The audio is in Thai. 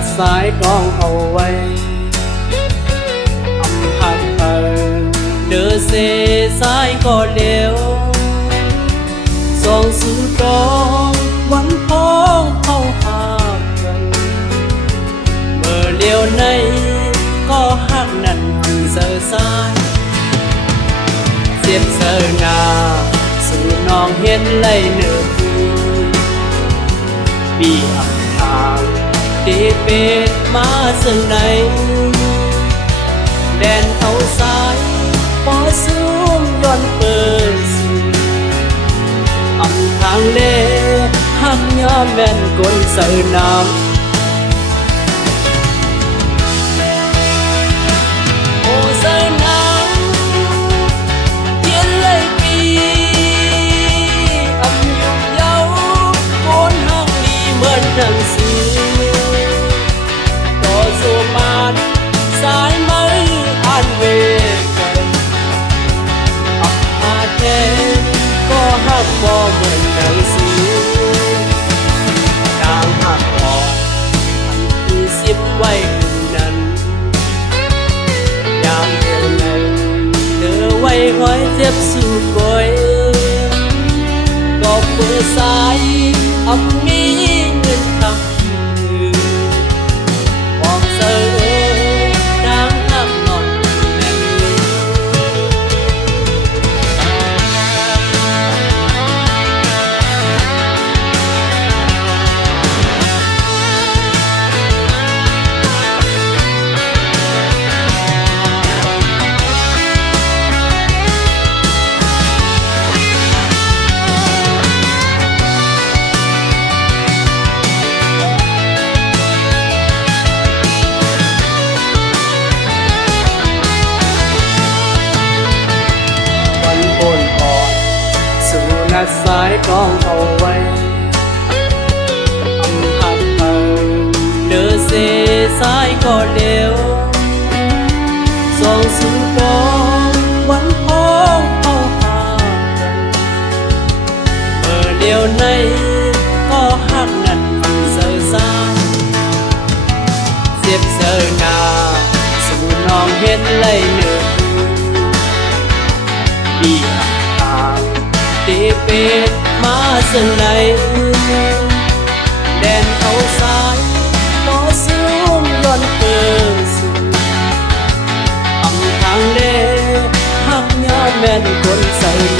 ดสายกล้องเอาไว้อำหักเธอเดือเสสายก็เลี้ยวส่องสู่ดองวันพ้องเข้าหากันเมื่อเลี้ยวในก็หักนั่นหันเสือสายเสียบเสือหน้าสู่น้องเห็นไหลเนื้อปีอับทางตีเป็ดมาซึ่งไหนแดนเอาสายพอสูงย้อนเปิดสู่อำทางเล่หักยอมแม่นกลเสือน้ำหนังสือต่อสู่ปานสายไหมอ่านเวกันอับอาแท้ก็หักบ่เหมือนหนังสือนางหักออกอันที่สิบไว้นั้นยามเดียวในเธอไว้คอยเจ็บสู่ก้อยก็เปิดสายอับมีนัดสายกล้องเอาไว้อำหักเธอเดือเสสายก็เดียวส่องสู่ดองวันพ้องเข้าหากันเมื่อเดียวในก็หักนั่นหันเสือสายเสียบเสือหน้าสู่น้องเห็นไหลเนื้อปีอับทางตีเป็ดมาซึ่งไหนแดนเขาสายต่อสูงย้อนเปิดสู่อำทางเล่หักยอมแม่นคนใส่